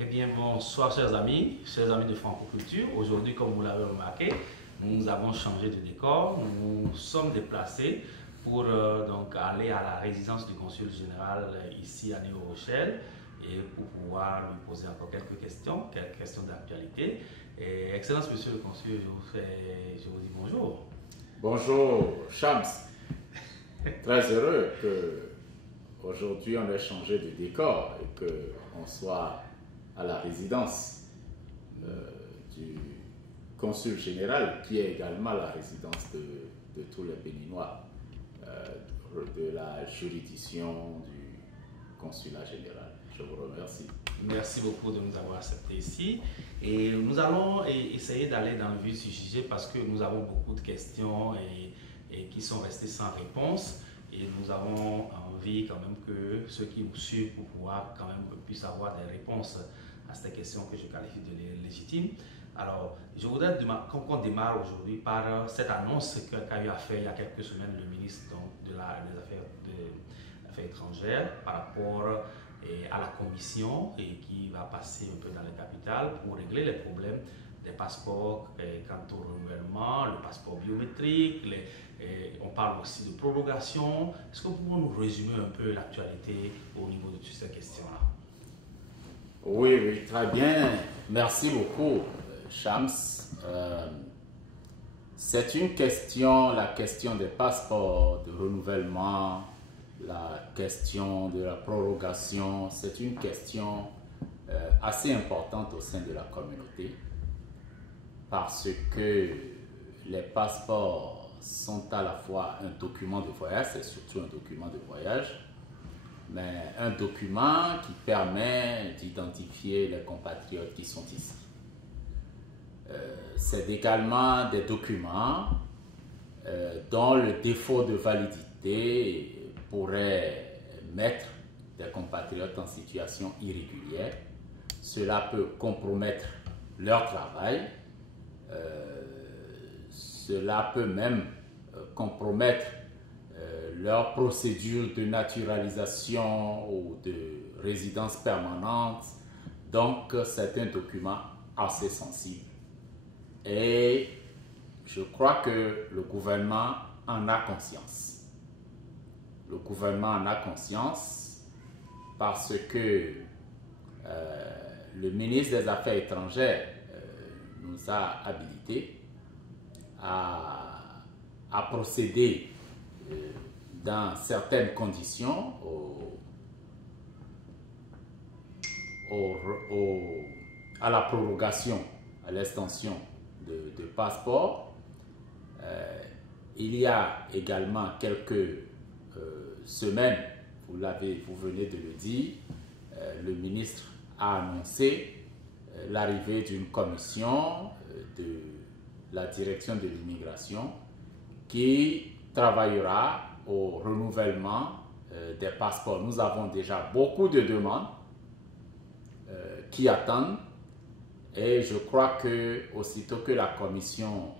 Eh bien, bonsoir chers amis de Francoculture. Aujourd'hui, comme vous l'avez remarqué, nous avons changé de décor. Nous sommes déplacés pour donc aller à la résidence du consul général ici à Néo-Rochelle et pour pouvoir lui poser encore quelques questions d'actualité. Excellence Monsieur le consul, je vous dis bonjour. Bonjour Shams. Très heureux qu'aujourd'hui on ait changé de décor et qu'on soit à la résidence du consul général, qui est également la résidence de tous les Béninois de la juridiction du consulat général. Je vous remercie. Merci beaucoup de nous avoir acceptés ici. Et nous allons essayer d'aller dans le vif du sujet parce que nous avons beaucoup de questions et qui sont restées sans réponse. Et nous avons envie quand même que ceux qui nous suivent pour pouvoir quand même puissent avoir des réponses à ces questions que je qualifie de légitimes. Alors, je voudrais qu'on démarre aujourd'hui par cette annonce qu'a eu à faire il y a quelques semaines le ministre des Affaires étrangères par rapport à la commission qui va passer un peu dans les capitales pour régler les problèmes des passeports quant au renouvellement, le passeport biométrique, on parle aussi de prorogation. Est-ce que vous pouvez nous résumer un peu l'actualité au niveau de toutes ces questions-là? Oui, très bien. Merci beaucoup, Shams. C'est une question, la question des passeports, de renouvellement, la question de la prorogation, c'est une question assez importante au sein de la communauté parce que les passeports sont à la fois un document de voyage, c'est surtout un document de voyage, mais un document qui permet d'identifier les compatriotes qui sont ici. C'est également des documents dont le défaut de validité pourrait mettre des compatriotes en situation irrégulière. Cela peut compromettre leur travail, cela peut même compromettre leur procédure de naturalisation ou de résidence permanente. Donc, c'est un document assez sensible. Et je crois que le gouvernement en a conscience. Le gouvernement en a conscience parce que le ministre des Affaires étrangères nous a habilités à procéder dans certaines conditions à la prorogation, à l'extension de passeport. Il y a également quelques semaines, vous venez de le dire, le ministre a annoncé l'arrivée d'une commission de la direction de l'immigration qui travaillera au renouvellement des passeports. Nous avons déjà beaucoup de demandes qui attendent et je crois que aussitôt que la commission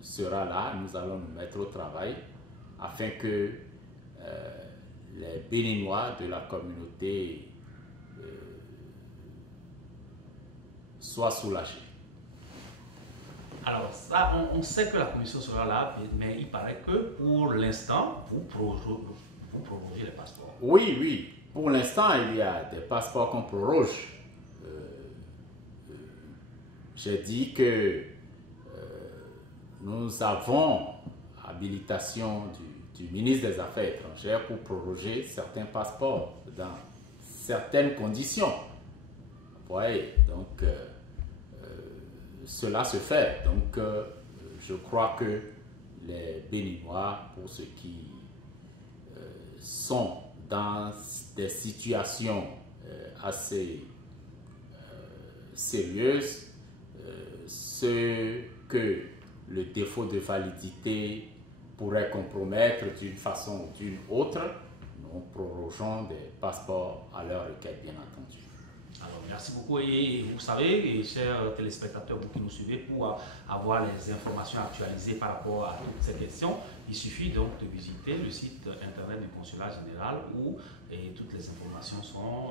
sera là, nous allons nous mettre au travail afin que les Béninois de la communauté soient soulagés. Alors ça, on sait que la commission sera là, mais il paraît que pour l'instant, vous prorogez les passeports. Oui. Pour l'instant, il y a des passeports qu'on proroge. J'ai dit que nous avons habilitation du ministre des Affaires étrangères pour proroger certains passeports dans certaines conditions. Vous voyez, donc cela se fait. Donc je crois que les Béninois, pour ceux qui sont dans des situations assez sérieuses, ce que le défaut de validité pourrait compromettre d'une façon ou d'une autre, nous prorogeons des passeports à leur requête, bien entendu. Alors, merci beaucoup. Et vous savez, chers téléspectateurs, vous qui nous suivez, pour avoir les informations actualisées par rapport à toutes ces questions, Il suffit donc de visiter le site internet du consulat général où toutes les informations sont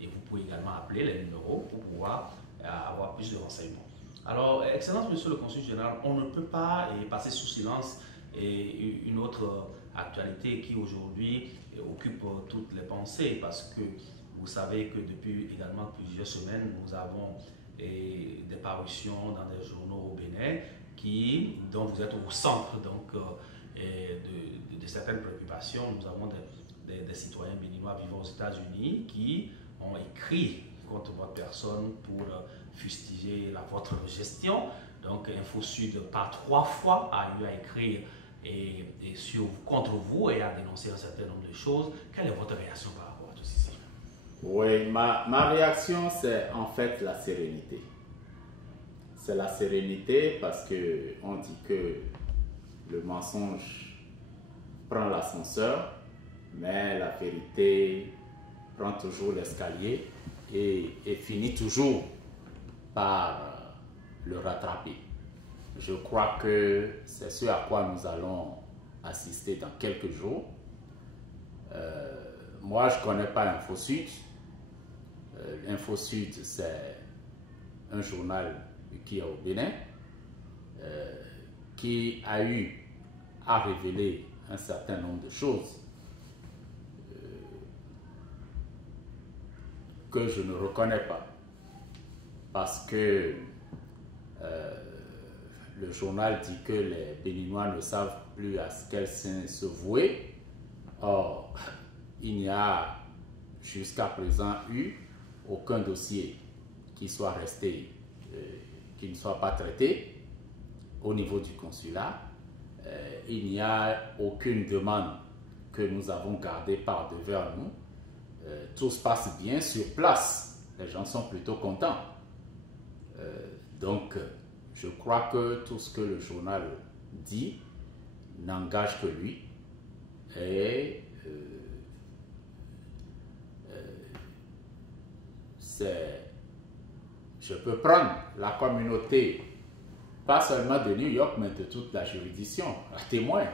et vous pouvez également appeler les numéros pour pouvoir avoir plus de renseignements. Alors, Excellence, Monsieur le Consul général, on ne peut pas passer sous silence une autre actualité qui aujourd'hui occupe toutes les pensées parce que vous savez que depuis également plusieurs semaines, nous avons des parutions dans des journaux au Bénin dont vous êtes au centre donc, de certaines préoccupations. Nous avons des citoyens béninois vivant aux États-Unis qui ont écrit contre votre personne pour fustiger votre gestion. Donc, InfoSud, par 3 fois, a eu à écrire contre vous et à dénoncer un certain nombre de choses. Quelle est votre réaction par rapport à tout ceci? Oui, ma réaction, c'est en fait la sérénité. C'est la sérénité parce qu'on dit que le mensonge prend l'ascenseur, mais la vérité prend toujours l'escalier et finit toujours par le rattraper. Je crois que c'est ce à quoi nous allons assister dans quelques jours. Moi, je ne connais pas InfoSud. InfoSud, c'est un journal qui est au Bénin, qui a eu à révéler un certain nombre de choses que je ne reconnais pas. Parce que le journal dit que les Béninois ne savent plus à quel sein se vouer. Or, il n'y a jusqu'à présent eu aucun dossier qui soit resté, qui ne soit pas traité au niveau du consulat. Il n'y a aucune demande que nous avons gardée par devers nous. Tout se passe bien sur place. Les gens sont plutôt contents. Donc, je crois que tout ce que le journal dit n'engage que lui. Et je peux prendre la communauté, pas seulement de New York, mais de toute la juridiction, à témoin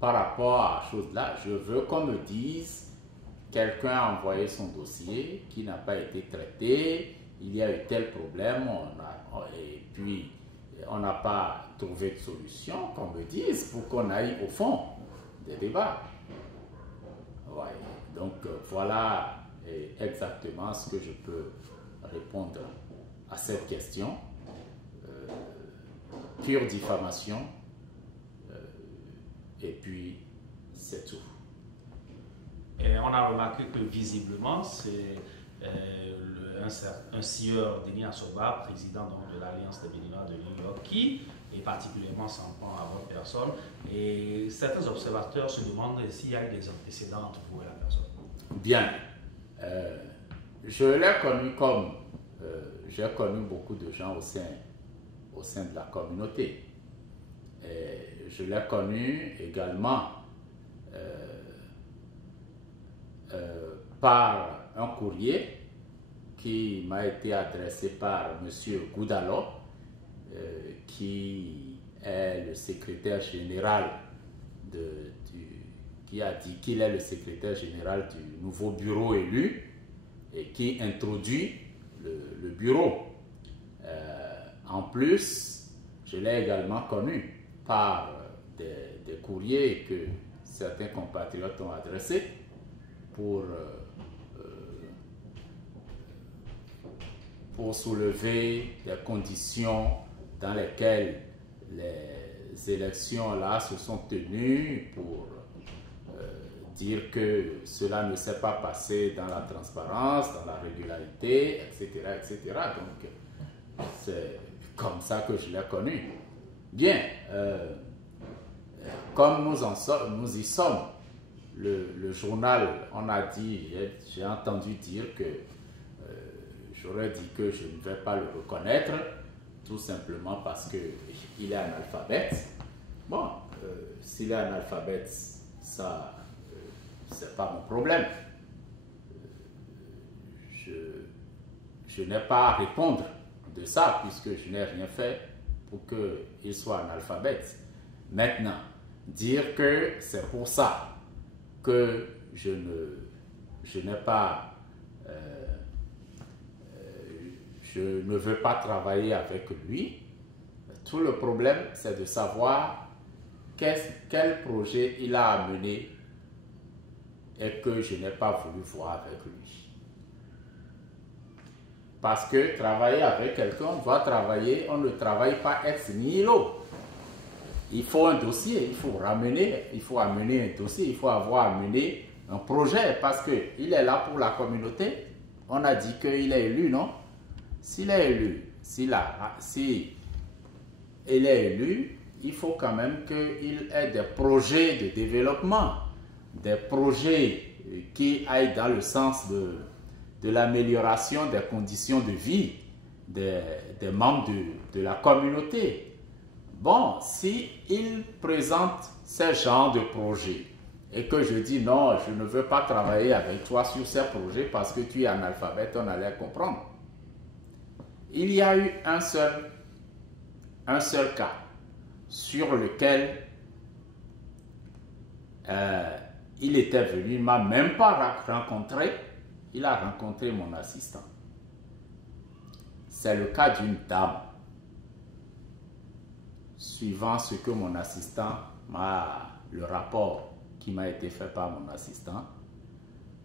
par rapport à ces choses-là. Je veux qu'on me dise, quelqu'un a envoyé son dossier qui n'a pas été traité, il y a eu tel problème, et puis on n'a pas trouvé de solution, qu'on me dise pour qu'on aille au fond des débats. Ouais. Donc voilà exactement ce que je peux répondre à cette question. Pure diffamation, et puis c'est tout. Et on a remarqué que visiblement, c'est un sieur, Denis Assoba, président donc, de l'Alliance des Béninois de New York, qui est particulièrement s'en prend à votre personne. Et certains observateurs se demandent s'il y a eu des antécédents entre vous et la personne. Bien. Je l'ai connu comme j'ai connu beaucoup de gens au sein de la communauté. Et je l'ai connu également par un courrier qui m'a été adressé par M. Goudalo, qui est le secrétaire général qui a dit qu'il est le secrétaire général du nouveau bureau élu et qui introduit le bureau. En plus, je l'ai également connu par des courriers que certains compatriotes ont adressés pour soulever des conditions dans lesquelles les élections là se sont tenues, pour dire que cela ne s'est pas passé dans la transparence, dans la régularité, etc., etc. Donc, c'est comme ça que je l'ai connu. Bien, comme nous y sommes, le journal, on a dit, j'ai entendu dire que j'aurais dit que je ne vais pas le reconnaître, tout simplement parce qu'il est analphabète. Bon, s'il est analphabète, ça, c'est pas mon problème. Je n'ai pas à répondre de ça, puisque je n'ai rien fait pour qu'il soit analphabète. Maintenant, dire que c'est pour ça que je n'ai pas, je ne veux pas travailler avec lui. Tout le problème, c'est de savoir quel projet il a amené et que je n'ai pas voulu voir avec lui. Parce que travailler avec quelqu'un, on ne travaille pas ex nihilo. Il faut un dossier, il faut amener un dossier, il faut avoir amené un projet parce qu'il est là pour la communauté. On a dit qu'il est élu, non? S'il est élu, s'il est élu, il faut quand même qu'il ait des projets de développement, des projets qui aillent dans le sens de l'amélioration des conditions de vie des membres de la communauté. Bon, si il présente ce genre de projet et que je dis non, je ne veux pas travailler avec toi sur ces projets parce que tu es analphabète, on allait comprendre. Il y a eu un seul cas sur lequel il était venu, il ne m'a même pas rencontré, il a rencontré mon assistant. C'est le cas d'une dame. Suivant ce que mon assistant le rapport qui m'a été fait par mon assistant,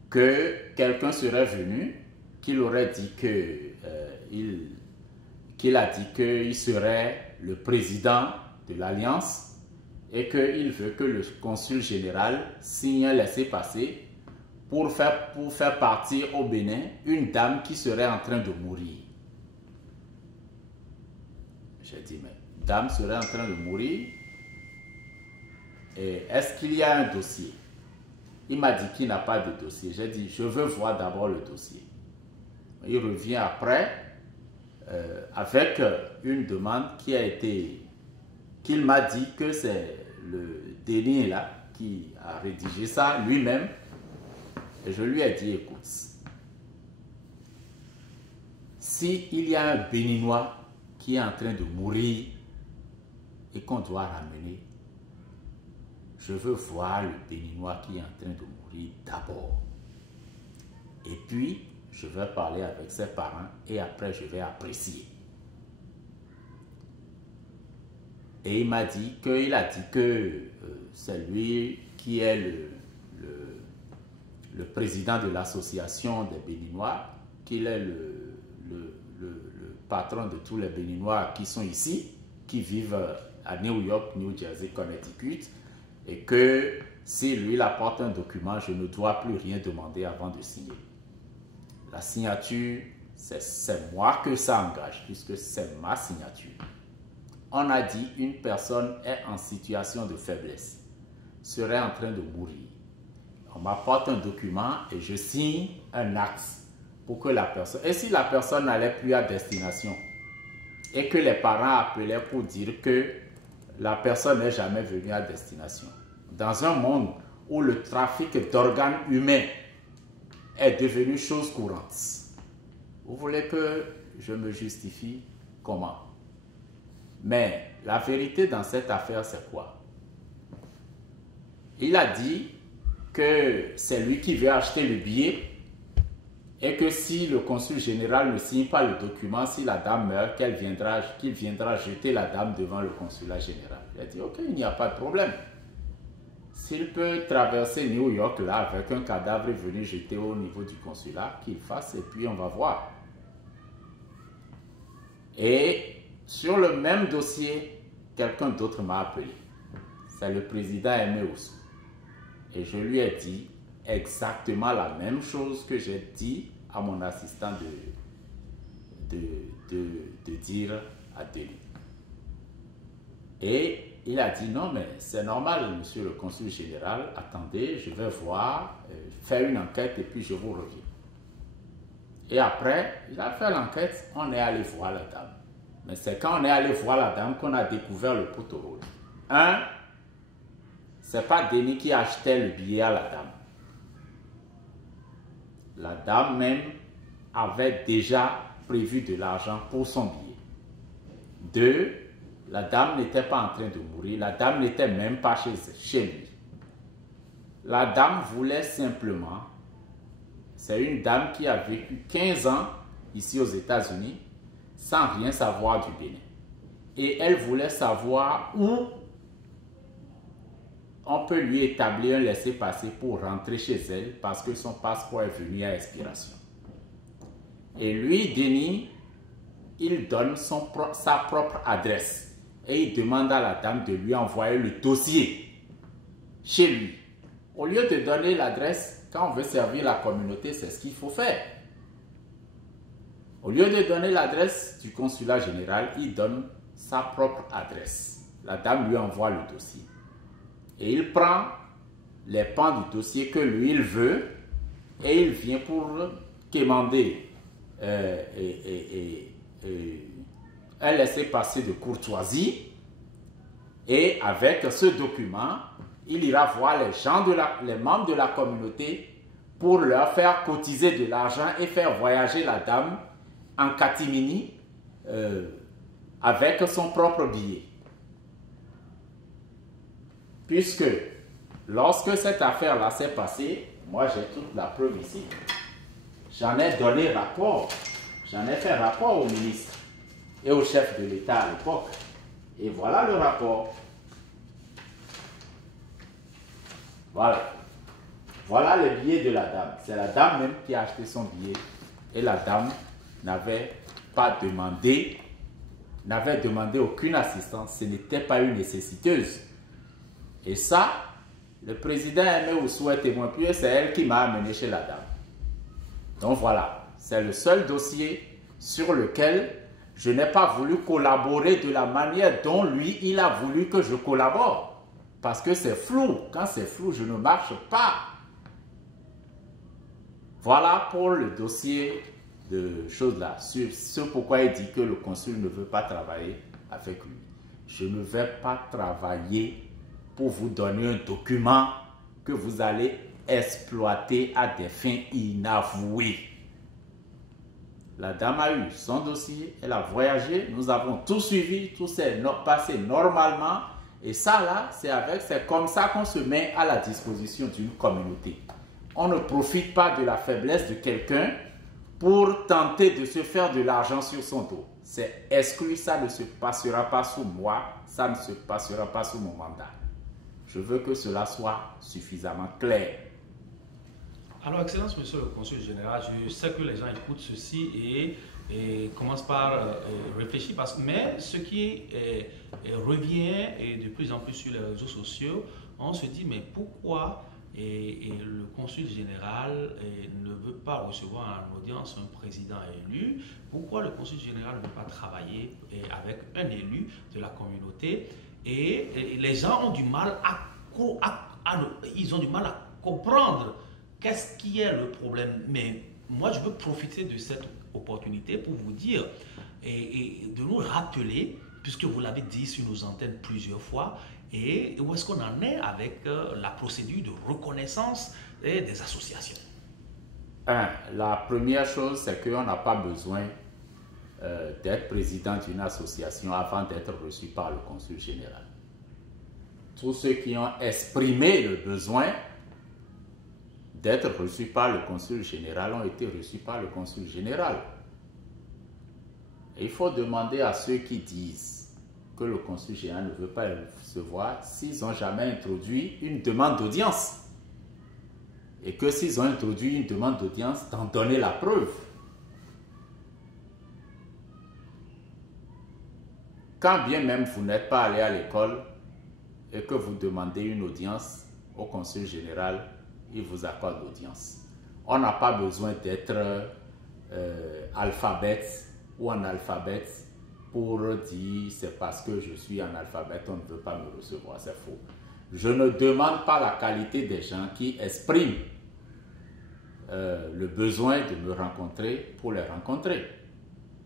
que quelqu'un serait venu, qu'il aurait dit qu'il a dit qu'il serait le président de l'Alliance et qu'il veut que le consul général signe un laissez-passer pour faire partir au Bénin une dame qui serait en train de mourir. J'ai dit, mais dame serait en train de mourir, et est-ce qu'il y a un dossier? Il m'a dit qu'il n'a pas de dossier. J'ai dit, je veux voir d'abord le dossier. Il revient après avec une demande qu'il m'a dit que c'est le Denis là qui a rédigé ça lui-même. Et je lui ai dit, écoute, s'il y a un Béninois qui est en train de mourir et qu'on doit ramener, je veux voir le Béninois qui est en train de mourir d'abord. Et puis, je vais parler avec ses parents et après, je vais apprécier. Et il m'a dit que c'est lui qui est le président de l'association des Béninois, qu'il est le patron de tous les Béninois qui sont ici, qui vivent à New York, New Jersey, Connecticut, et que si lui il apporte un document, je ne dois plus rien demander avant de signer. La signature, c'est moi que ça engage, puisque c'est ma signature. On a dit une personne est en situation de faiblesse, serait en train de mourir. On m'apporte un document et je signe un acte pour que la personne... Et si la personne n'allait plus à destination et que les parents appelaient pour dire que la personne n'est jamais venue à destination. Dans un monde où le trafic d'organes humains est devenu chose courante, vous voulez que je me justifie comment? Mais la vérité dans cette affaire, c'est quoi? Il a dit que c'est lui qui veut acheter le billet et que si le consul général ne signe pas le document, si la dame meurt, qu'il viendra jeter la dame devant le consulat général. Il a dit, ok, il n'y a pas de problème. S'il peut traverser New York là avec un cadavre venu jeter au niveau du consulat, qu'il fasse et puis on va voir. Et sur le même dossier, quelqu'un d'autre m'a appelé. C'est le président Aimé Oussou. Et je lui ai dit exactement la même chose que j'ai dit à mon assistant de dire à Denis. Et il a dit non, mais c'est normal, monsieur le consul général, attendez, je vais voir, faire une enquête et puis je vous reviens. Et après, il a fait l'enquête, on est allé voir la dame. Mais c'est quand on est allé voir la dame qu'on a découvert le poteau rose. C'est pas Denis qui achetait le billet à la dame. La dame même avait déjà prévu de l'argent pour son billet. 2, La dame n'était pas en train de mourir. La dame n'était même pas chez lui. La dame voulait simplement, c'est une dame qui a vécu 15 ans ici aux États-Unis sans rien savoir du Bénin. Et elle voulait savoir où on peut lui établir un laissez-passer pour rentrer chez elle parce que son passeport est venu à expiration. Et lui, Denis, il donne sa propre adresse et il demande à la dame de lui envoyer le dossier chez lui. Au lieu de donner l'adresse, quand on veut servir la communauté, c'est ce qu'il faut faire. Au lieu de donner l'adresse du consulat général, il donne sa propre adresse. La dame lui envoie le dossier. Et il prend les pans du dossier que lui, il veut et il vient pour quémander un laissez-passer de courtoisie. Et avec ce document, il ira voir les membres de la communauté pour leur faire cotiser de l'argent et faire voyager la dame en catimini avec son propre billet. Puisque lorsque cette affaire-là s'est passée, moi j'ai toute la preuve ici. J'en ai donné rapport, j'en ai fait rapport au ministre et au chef de l'État à l'époque. Et voilà le rapport. Voilà. Voilà le billet de la dame. C'est la dame même qui a acheté son billet. Et la dame n'avait demandé aucune assistance. Ce n'était pas une nécessiteuse. Et ça, le président Aimé Oussou est témoin pieux, c'est elle qui m'a amené chez la dame. Donc voilà, c'est le seul dossier sur lequel je n'ai pas voulu collaborer de la manière dont lui, il a voulu que je collabore. Parce que c'est flou. Quand c'est flou, je ne marche pas. Voilà pour le dossier de choses là. Sur ce pourquoi il dit que le consul ne veut pas travailler avec lui. Je ne vais pas travailler pour vous donner un document que vous allez exploiter à des fins inavouées. La dame a eu son dossier, elle a voyagé, nous avons tout suivi, tout s'est passé normalement. Et ça là, c'est comme ça qu'on se met à la disposition d'une communauté. On ne profite pas de la faiblesse de quelqu'un pour tenter de se faire de l'argent sur son dos. C'est exclu, ça ne se passera pas sous moi, ça ne se passera pas sous mon mandat. Je veux que cela soit suffisamment clair. Alors, Excellence, Monsieur le Consul Général, je sais que les gens écoutent ceci et commencent par réfléchir, mais ce qui revient de plus en plus sur les réseaux sociaux, on se dit, mais pourquoi le Consul Général ne veut pas recevoir en audience un président élu? Pourquoi le Consul Général ne veut pas travailler avec un élu de la communauté? Et les gens ont du mal ils ont du mal à comprendre qu'est-ce qui est le problème. Mais moi, je veux profiter de cette opportunité pour vous dire et de nous rappeler, puisque vous l'avez dit sur nos antennes plusieurs fois, et où est-ce qu'on en est avec la procédure de reconnaissance des associations. La première chose, c'est qu'on n'a pas besoin d'être président d'une association avant d'être reçu par le consul général. Tous ceux qui ont exprimé le besoin d'être reçus par le consul général ont été reçus par le consul général. Et il faut demander à ceux qui disent que le consul général ne veut pas les recevoir s'ils n'ont jamais introduit une demande d'audience. Et que s'ils ont introduit une demande d'audience, d'en donner la preuve. Quand bien même vous n'êtes pas allé à l'école et que vous demandez une audience au consul général, il vous accorde l'audience. On n'a pas besoin d'être alphabète ou analphabète pour dire c'est parce que je suis analphabète, on ne veut pas me recevoir. C'est faux. Je ne demande pas la qualité des gens qui expriment le besoin de me rencontrer pour les rencontrer.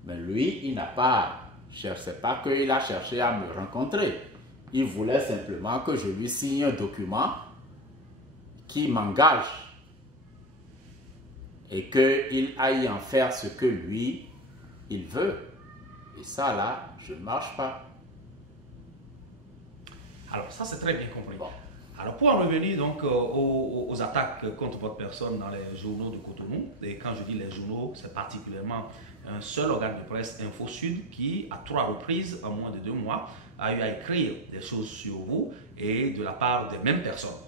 Mais lui, il n'a pas cherché, c'est pas qu'il a cherché à me rencontrer. Il voulait simplement que je lui signe un document qui m'engage et qu'il aille en faire ce que lui, il veut. Et ça là, je ne marche pas. Alors, ça, c'est très bien compris. Bon. Alors, pour en revenir donc aux attaques contre votre personne dans les journaux de Cotonou, et quand je dis les journaux, c'est particulièrement un seul organe de presse, Info Sud, qui, à 3 reprises, en moins de 2 mois, a eu à écrire des choses sur vous et de la part des mêmes personnes.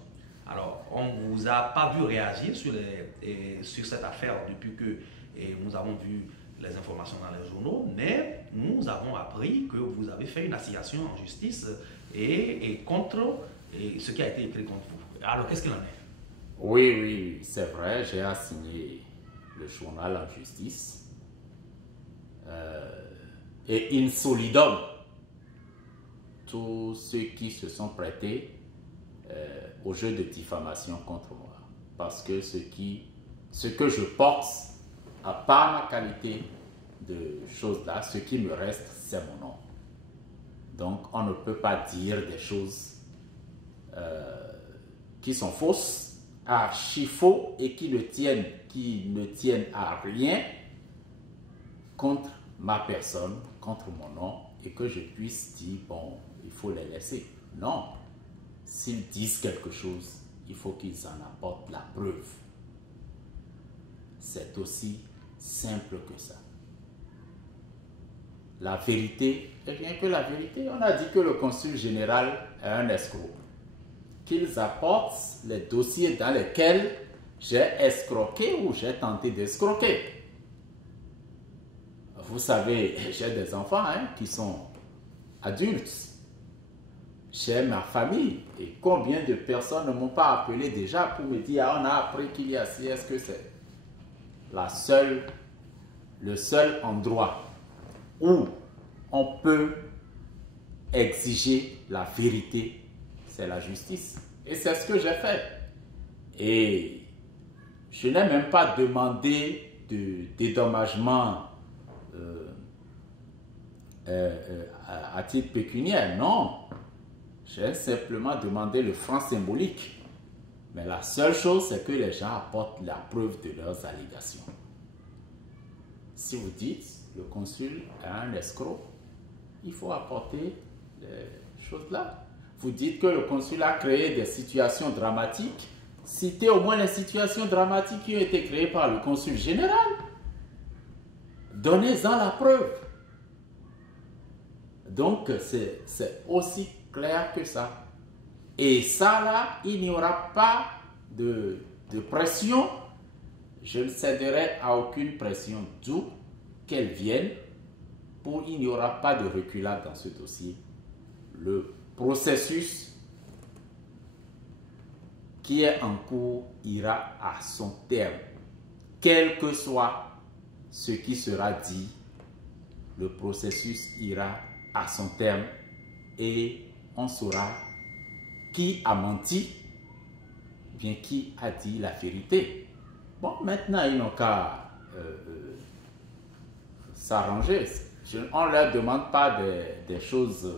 Alors, on ne vous a pas vu réagir sur cette affaire depuis que nous avons vu les informations dans les journaux, mais nous avons appris que vous avez fait une assignation en justice et contre ce qui a été écrit contre vous. Alors, qu'est-ce qu'il en est? Oui, oui, c'est vrai, j'ai assigné le journal en justice et in solidum tous ceux qui se sont prêtés au jeu de diffamation contre moi. Parce que ce que je porte, à part ma qualité de choses là, ce qui me reste, c'est mon nom. Donc, on ne peut pas dire des choses qui sont fausses, archi faux et qui ne tiennent à rien contre ma personne, contre mon nom, et que je puisse dire, bon, il faut les laisser. Non. S'ils disent quelque chose, il faut qu'ils en apportent la preuve. C'est aussi simple que ça. La vérité, et rien que la vérité, on a dit que le consul général est un escroc. Qu'ils apportent les dossiers dans lesquels j'ai escroqué ou j'ai tenté d'escroquer. Vous savez, j'ai des enfants qui sont adultes. J'ai ma famille. Et combien de personnes ne m'ont pas appelé déjà pour me dire, ah, on a appris qu'il y a ci, est-ce que c'est le seul endroit où on peut exiger la vérité, c'est la justice. Et c'est ce que j'ai fait. Et je n'ai même pas demandé de dédommagement à titre pécuniaire, non. J'ai simplement demandé le franc symbolique. Mais la seule chose, c'est que les gens apportent la preuve de leurs allégations. Si vous dites le consul est un escroc, il faut apporter les choses là. Vous dites que le consul a créé des situations dramatiques. Citez au moins les situations dramatiques qui ont été créées par le consul général. Donnez-en la preuve. Donc, c'est aussi clair que ça. Et ça, là, il n'y aura pas de pression. Je ne céderai à aucune pression, d'où qu'elle vienne, il n'y aura pas de reculade dans ce dossier. Le processus qui est en cours ira à son terme. Quel que soit ce qui sera dit, le processus ira à son terme et on saura qui a menti, bien qui a dit la vérité. Bon, maintenant, ils n'ont qu'à s'arranger. On ne leur demande pas des choses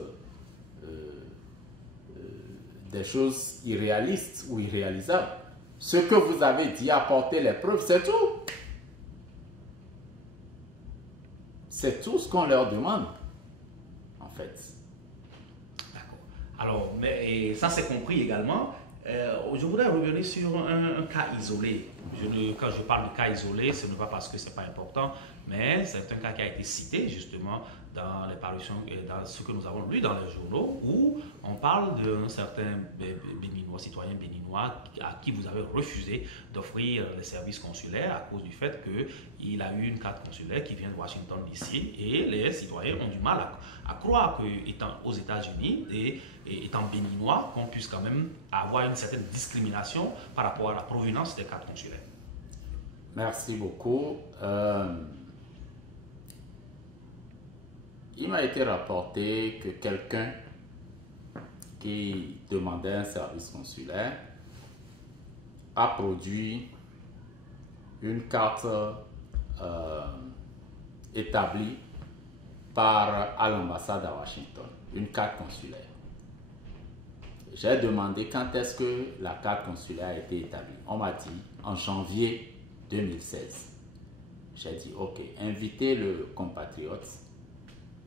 irréalistes ou irréalisables. Ce que vous avez dit, apporter les preuves, c'est tout. C'est tout ce qu'on leur demande, en fait. D'accord. Alors, mais ça c'est compris également. Je voudrais revenir sur un cas isolé. Quand je parle de cas isolé, ce n'est pas parce que ce n'est pas important, mais c'est un cas qui a été cité justement dans les parutions, dans ce que nous avons lu dans les journaux, où on parle d'un certain béninois, citoyen béninois, à qui vous avez refusé d'offrir les services consulaires à cause du fait qu'il a eu une carte consulaire qui vient de Washington DC, et les citoyens ont du mal à croire qu'étant aux États-Unis et étant béninois, qu'on puisse quand même avoir une certaine discrimination par rapport à la provenance des cartes consulaires. Merci beaucoup. Il m'a été rapporté que quelqu'un qui demandait un service consulaire a produit une carte établie à l'ambassade à Washington, une carte consulaire. J'ai demandé quand est-ce que la carte consulaire a été établie. On m'a dit en janvier 2016. J'ai dit ok, invitez le compatriote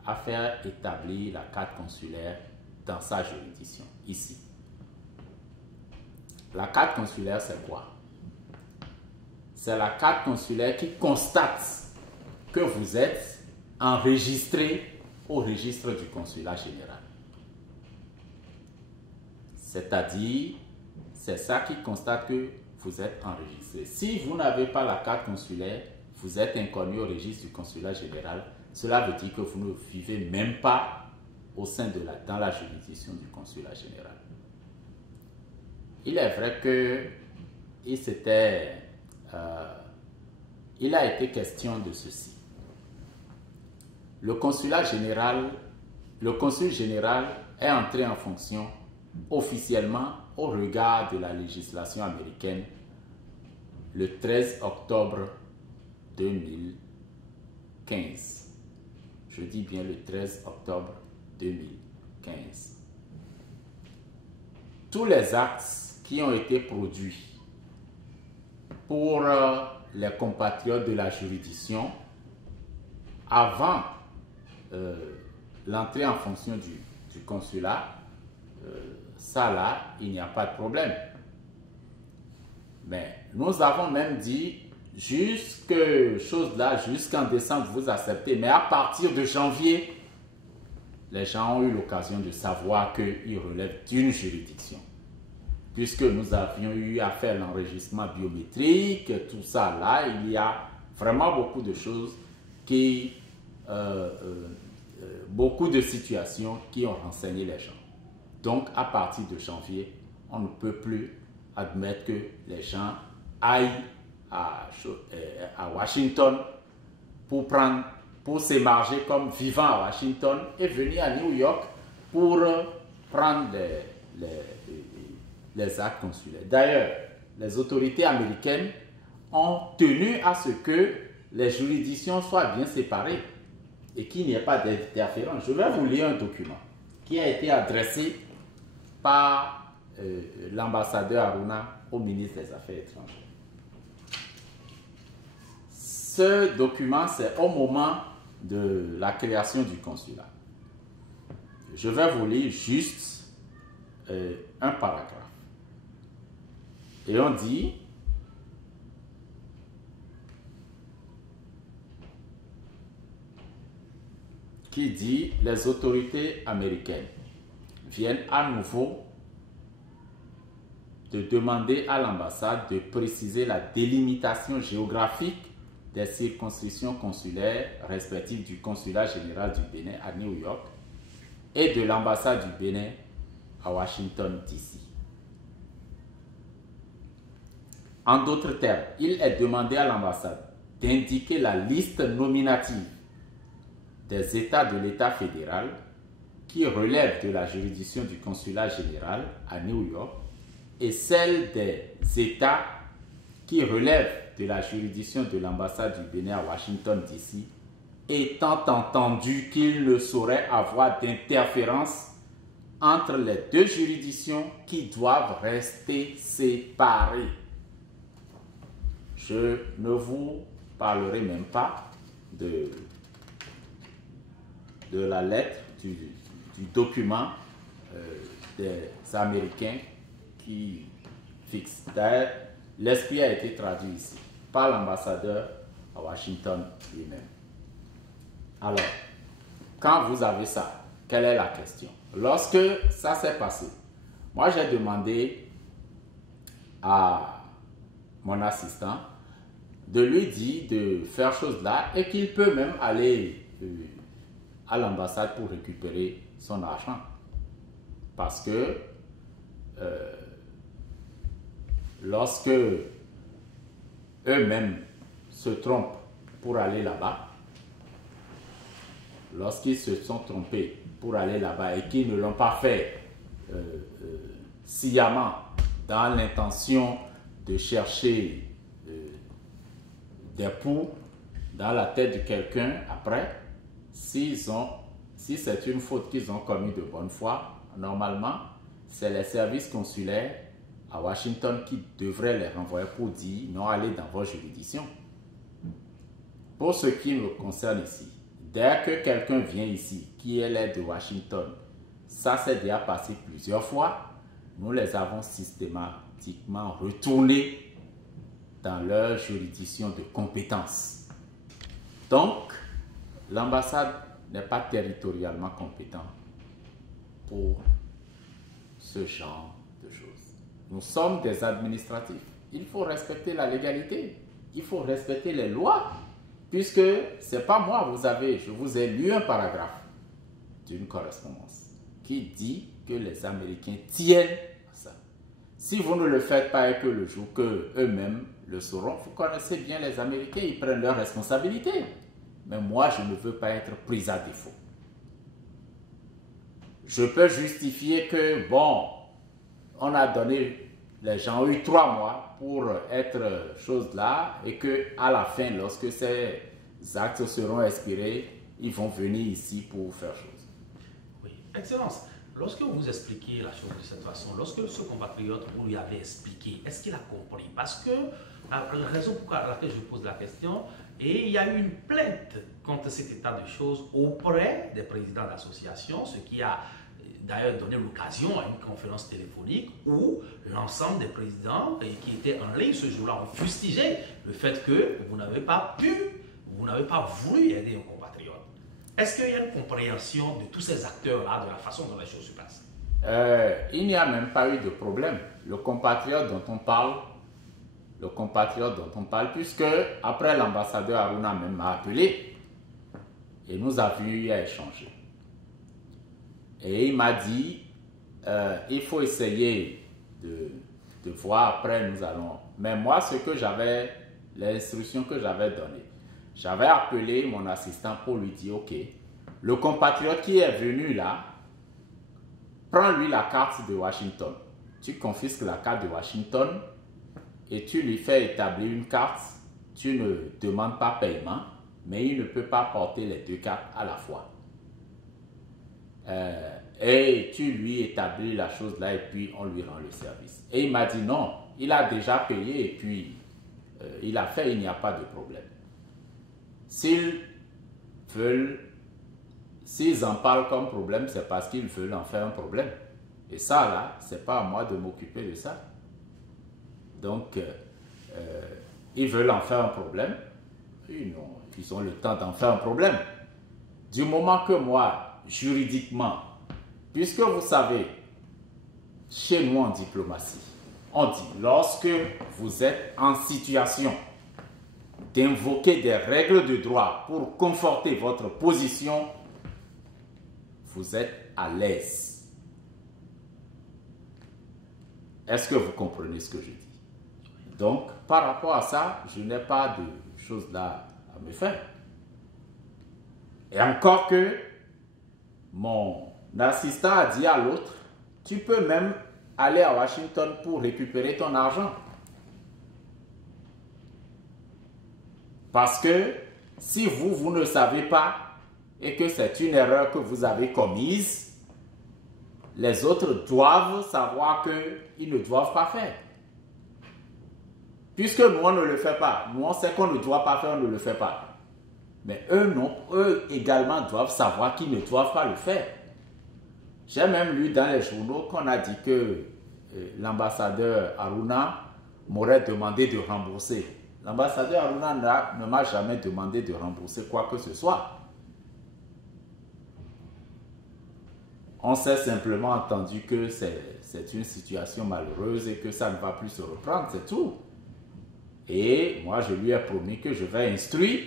à faire établir la carte consulaire dans sa juridiction, ici. La carte consulaire, c'est quoi? C'est la carte consulaire qui constate que vous êtes enregistré au registre du consulat général. C'est-à-dire, c'est ça qui constate que vous êtes enregistré. Si vous n'avez pas la carte consulaire, vous êtes inconnu au registre du consulat général, cela veut dire que vous ne vivez même pas au sein de dans la juridiction du consulat général. Il est vrai que il a été question de ceci. Le consul général est entré en fonction officiellement au regard de la législation américaine le 13 octobre 2015. Je dis bien le 13 octobre 2015. Tous les actes qui ont été produits pour les compatriotes de la juridiction avant l'entrée en fonction du consulat, ça là, il n'y a pas de problème. Mais nous avons même dit, jusqu'en décembre, vous acceptez. Mais à partir de janvier, les gens ont eu l'occasion de savoir qu'ils relèvent d'une juridiction. Puisque nous avions eu à faire l'enregistrement biométrique, tout ça là, il y a vraiment beaucoup de choses beaucoup de situations qui ont renseigné les gens. Donc, à partir de janvier, on ne peut plus admettre que les gens aillent à Washington pour s'émarger comme vivant à Washington et venir à New York pour prendre les actes consulaires. D'ailleurs, les autorités américaines ont tenu à ce que les juridictions soient bien séparées et qu'il n'y ait pas d'interférence. Je vais vous lire un document qui a été adressé par l'ambassadeur Aruna au ministre des Affaires étrangères. Ce document, c'est au moment de la création du consulat. Je vais vous lire juste un paragraphe. Et on dit: qui dit les autorités américaines viennent à nouveau de demander à l'ambassade de préciser la délimitation géographique des circonscriptions consulaires respectives du consulat général du Bénin à New York et de l'ambassade du Bénin à Washington, D.C. En d'autres termes, il est demandé à l'ambassade d'indiquer la liste nominative des États de l'État fédéral qui relèvent de la juridiction du consulat général à New York et celle des États qui relèvent de la juridiction de l'ambassade du Bénin à Washington, D.C., étant entendu qu'il ne saurait avoir d'interférence entre les deux juridictions qui doivent rester séparées. Je ne vous parlerai même pas de la lettre, du document des Américains qui fixe. D'ailleurs, l'esprit a été traduit ici par l'ambassadeur à Washington lui-même. Alors, quand vous avez ça, quelle est la question? Lorsque ça s'est passé, moi j'ai demandé à mon assistant de lui dire de faire chose là et qu'il peut même aller à l'ambassade pour récupérer son argent. Parce que lorsque eux-mêmes se trompent pour aller là-bas, lorsqu'ils se sont trompés pour aller là-bas et qu'ils ne l'ont pas fait sciemment dans l'intention de chercher des poux dans la tête de quelqu'un après, si c'est une faute qu'ils ont commise de bonne foi, normalement, c'est les services consulaires à Washington qui devraient les renvoyer pour dire non, allez dans votre juridiction. Pour ce qui me concerne ici, dès que quelqu'un vient ici, qui est l'aide de Washington, Ça s'est déjà passé plusieurs fois. Nous les avons systématiquement retournés dans leur juridiction de compétence. Donc, l'ambassade n'est pas territorialement compétente pour ce genre de choses. Nous sommes des administratifs. Il faut respecter la légalité. Il faut respecter les lois. Puisque ce n'est pas moi, je vous ai lu un paragraphe d'une correspondance qui dit que les Américains tiennent à ça. Si vous ne le faites pas et que le jour qu'eux-mêmes le sauront, vous connaissez bien les Américains, ils prennent leurs responsabilités. Mais moi, je ne veux pas être pris à défaut. Je peux justifier que, bon, on a donné, les gens ont eu 3 mois pour être chose là et qu'à la fin, lorsque ces actes seront expirés, ils vont venir ici pour faire chose. Oui, Excellence, lorsque vous expliquez la chose de cette façon, lorsque ce compatriote vous lui avez expliqué, est-ce qu'il a compris? Parce que la raison pour laquelle je pose la question, et il y a eu une plainte contre cet état de choses auprès des présidents d'associations, ce qui a d'ailleurs donné l'occasion à une conférence téléphonique où l'ensemble des présidents qui étaient en ligne ce jour-là ont fustigé le fait que vous n'avez pas voulu aider un compatriote. Est-ce qu'il y a une compréhension de tous ces acteurs-là, de la façon dont les choses se passent? Il n'y a même pas eu de problème. Le compatriote dont on parle, puisque après l'ambassadeur Aruna même m'a appelé et nous avions eu à échanger. Et il m'a dit, il faut essayer de voir, après nous allons... Mais moi, l'instruction que j'avais donnée, j'avais appelé mon assistant pour lui dire, ok, le compatriote qui est venu là, prends-lui la carte de Washington. Tu confisques la carte de Washington et tu lui fais établir une carte. Tu ne demandes pas paiement, mais il ne peut pas porter les 2 cartes à la fois. Et tu lui établis la chose là et puis on lui rend le service. Et il m'a dit non, il a déjà payé et puis il a fait, il n'y a pas de problème. S'ils en parlent comme problème, c'est parce qu'ils veulent en faire un problème. Et ça là, c'est pas à moi de m'occuper de ça. Donc, ils veulent en faire un problème. Ils ont le temps d'en faire un problème. Du moment que moi, juridiquement, puisque vous savez, chez nous en diplomatie, on dit, lorsque vous êtes en situation d'invoquer des règles de droit pour conforter votre position, vous êtes à l'aise. Est-ce que vous comprenez ce que je dis? Donc, par rapport à ça, je n'ai pas de choses là à me faire. Et encore que mon assistant a dit à l'autre, tu peux même aller à Washington pour récupérer ton argent. Parce que si vous ne savez pas et que c'est une erreur que vous avez commise, les autres doivent savoir qu'ils ne doivent pas faire. Puisque nous, on ne le fait pas. Nous, on sait qu'on ne doit pas faire, on ne le fait pas. Mais eux également doivent savoir qu'ils ne doivent pas le faire. J'ai même lu dans les journaux qu'on a dit que l'ambassadeur Aruna m'aurait demandé de rembourser. L'ambassadeur Aruna ne m'a jamais demandé de rembourser quoi que ce soit. On s'est simplement entendu que c'est une situation malheureuse et que ça ne va plus se reprendre, c'est tout. Et moi, je lui ai promis que je vais instruire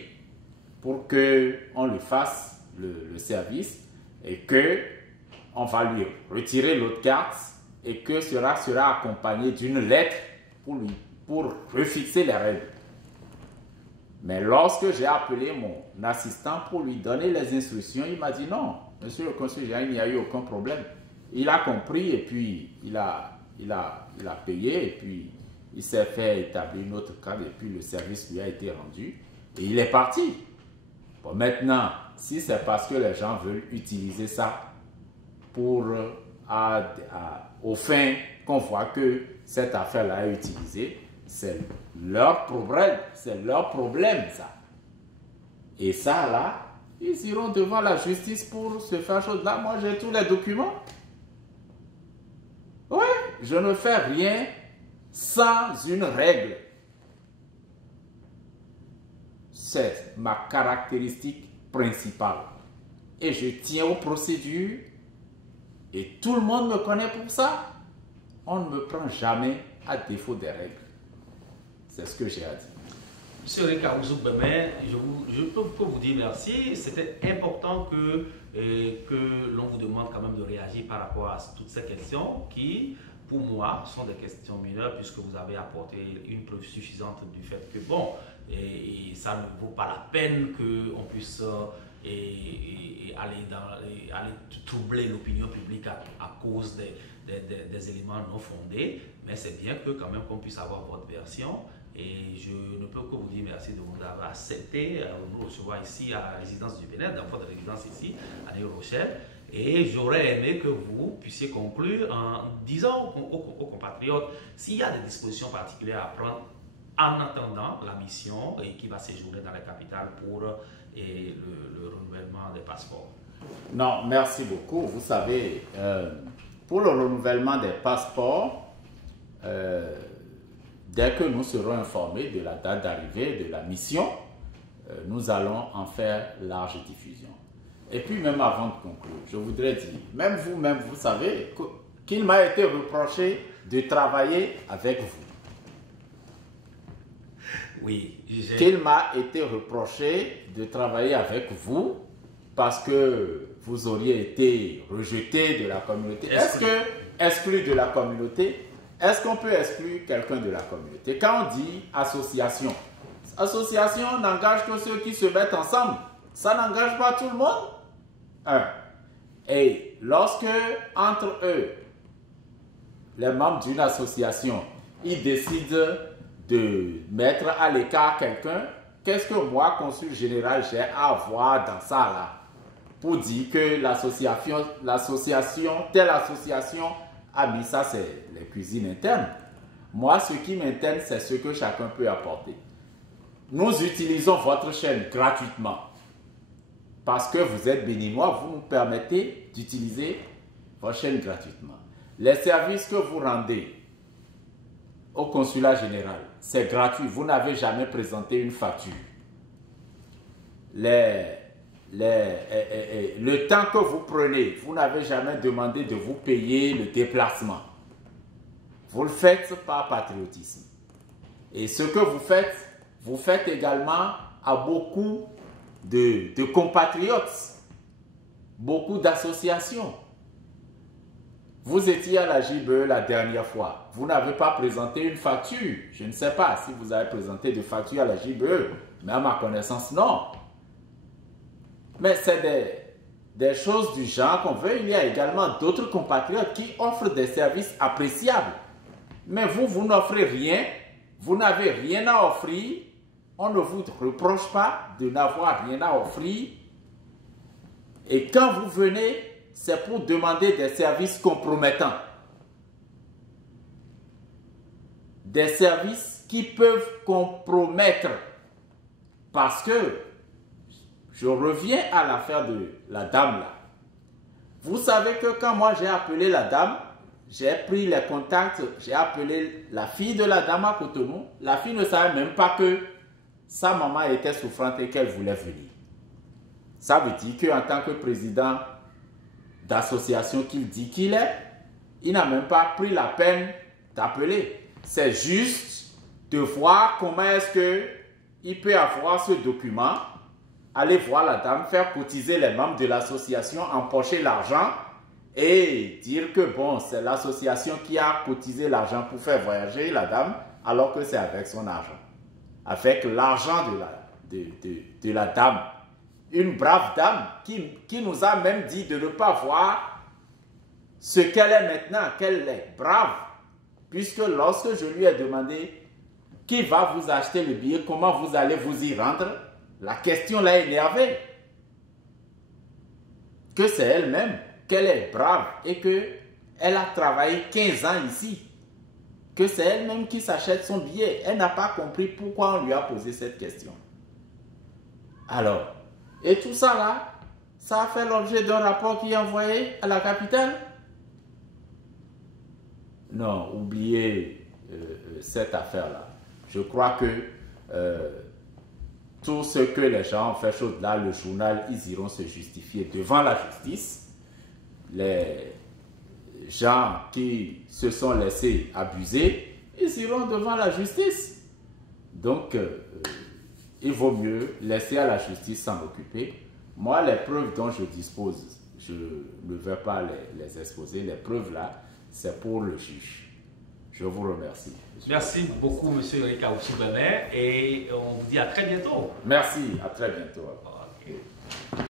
pour qu'on lui fasse le service et qu'on va lui retirer l'autre carte et que cela sera accompagné d'une lettre pour refixer les règles. Mais lorsque j'ai appelé mon assistant pour lui donner les instructions, il m'a dit non, monsieur le consul général, il n'y a eu aucun problème. Il a compris et puis il a payé et puis il s'est fait établir une autre carte et puis le service lui a été rendu et il est parti. Bon, maintenant, si c'est parce que les gens veulent utiliser ça pour au fin qu'on voit que cette affaire-là est utilisée, c'est leur problème, ça. Et ça là, Ils iront devant la justice pour se faire chose. Là, moi, j'ai tous les documents. Oui, je ne fais rien sans une règle. C'est ma caractéristique principale. Et je tiens aux procédures. Et tout le monde me connaît pour ça. On ne me prend jamais à défaut des règles. C'est ce que j'ai à dire. Monsieur Rekaouzou Bemé, je peux vous dire merci. C'était important que l'on vous demande quand même de réagir par rapport à toutes ces questions qui, pour moi, sont des questions mineures puisque vous avez apporté une preuve suffisante du fait que, bon, et ça ne vaut pas la peine qu'on puisse aller troubler l'opinion publique à cause des éléments non fondés. Mais c'est bien que quand même qu'on puisse avoir votre version. Et je ne peux que vous dire merci de vous avoir accepté nous recevoir ici à la résidence du Bénin, dans votre résidence ici à New Rochelle. Et j'aurais aimé que vous puissiez conclure en disant aux compatriotes s'il y a des dispositions particulières à prendre en attendant la mission qui va séjourner dans la capitale pour le renouvellement des passeports. Non, merci beaucoup. Vous savez, pour le renouvellement des passeports, dès que nous serons informés de la date d'arrivée de la mission, nous allons en faire large diffusion. Et puis même avant de conclure, je voudrais dire, même vous-même, vous savez qu'il m'a été reproché de travailler avec vous. Oui, qu'il m'a été reproché de travailler avec vous parce que vous auriez été rejeté de la communauté. Est-ce que exclu de la communauté? Est-ce qu'on peut exclure quelqu'un de la communauté? Quand on dit association, association n'engage que ceux qui se mettent ensemble. Ça n'engage pas tout le monde. Et lorsque, entre eux, les membres d'une association, ils décident de mettre à l'écart quelqu'un, qu'est-ce que moi, consul général, j'ai à voir dans ça là? Pour dire que telle association a mis ça, c'est les cuisines internes. Moi, ce qui m'interne, c'est ce que chacun peut apporter. Nous utilisons votre chaîne gratuitement. Parce que vous êtes béninois, vous nous permettez d'utiliser votre chaîne gratuitement. Les services que vous rendez au consulat général, c'est gratuit. Vous n'avez jamais présenté une facture. Le temps que vous prenez, vous n'avez jamais demandé de vous payer le déplacement. Vous le faites par patriotisme. Et ce que vous faites également à beaucoup de compatriotes, beaucoup d'associations. Vous étiez à la JBE la dernière fois. Vous n'avez pas présenté une facture. Je ne sais pas si vous avez présenté des factures à la JBE. Mais à ma connaissance, non. Mais c'est des choses du genre qu'on veut. Il y a également d'autres compatriotes qui offrent des services appréciables. Mais vous n'offrez rien. Vous n'avez rien à offrir. On ne vous reproche pas de n'avoir rien à offrir. Et quand vous venez, c'est pour demander des services compromettants. Des services qui peuvent compromettre. Parce que, je reviens à l'affaire de la dame là. Vous savez que quand moi j'ai appelé la dame, j'ai pris les contacts, j'ai appelé la fille de la dame à Cotonou. La fille ne savait même pas que sa maman était souffrante et qu'elle voulait venir. Ça veut dire qu'en tant que président d'association qu'il dit qu'il est, il n'a même pas pris la peine d'appeler. C'est juste de voir comment est-ce qu'il peut avoir ce document, aller voir la dame, faire cotiser les membres de l'association, empocher l'argent et dire que bon, c'est l'association qui a cotisé l'argent pour faire voyager la dame alors que c'est avec son argent. Avec l'argent de la dame. Une brave dame qui nous a même dit de ne pas voir ce qu'elle est maintenant, qu'elle est brave. Puisque lorsque je lui ai demandé qui va vous acheter le billet, comment vous allez vous y rendre, la question l'a énervée. Que c'est elle-même, qu'elle est brave et qu'elle a travaillé 15 ans ici. Que c'est elle-même qui s'achète son billet. Elle n'a pas compris pourquoi on lui a posé cette question. Alors, Et tout ça là, ça a fait l'objet d'un rapport qui est envoyé à la capitale? Non, oubliez cette affaire-là. Je crois que tout ce que les gens ont fait chose là, le journal, ils iront se justifier devant la justice. Les gens qui se sont laissés abuser, ils iront devant la justice. Donc, il vaut mieux laisser à la justice s'en occuper. Moi, les preuves dont je dispose, je ne vais pas les exposer. Les preuves là, c'est pour le juge. Je vous remercie. Merci beaucoup, M. Eric Aoussou-Benet, et on vous dit à très bientôt. Merci, à très bientôt. Ok.